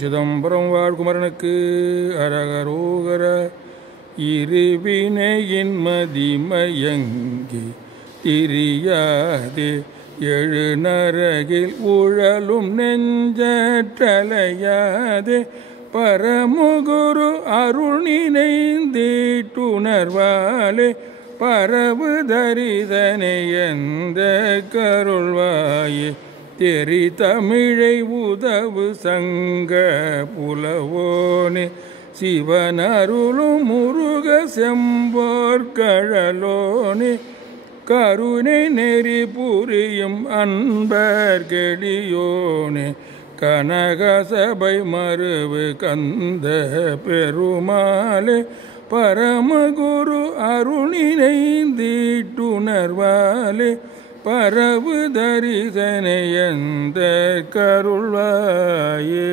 சிதம்பரம் வாழ்குமரனுக்கு அரகரோகர. இருவினையின் மதிமயங்கி திரியாதே எழு நரகில் உழலும் நெஞ்சற்றலையாதே பரமுகுரு அருள் நினைந்தீட்டுணர்வாலே பரவு தரிதனை எந்த கருள்வாயே தெரி தமிழை உதவு சங்க புலவோனே சிவனருளும் முருக செம்போர்கழலோனே கருணை நெறி புரியும் அன்பர் கெளியோனே கனகசபை மருவு கந்த பெருமாளே பரமகுரு அருணினைந்தீட்டுணர்வாலே பரவு தரிசனை எந்த கருள்வாயே.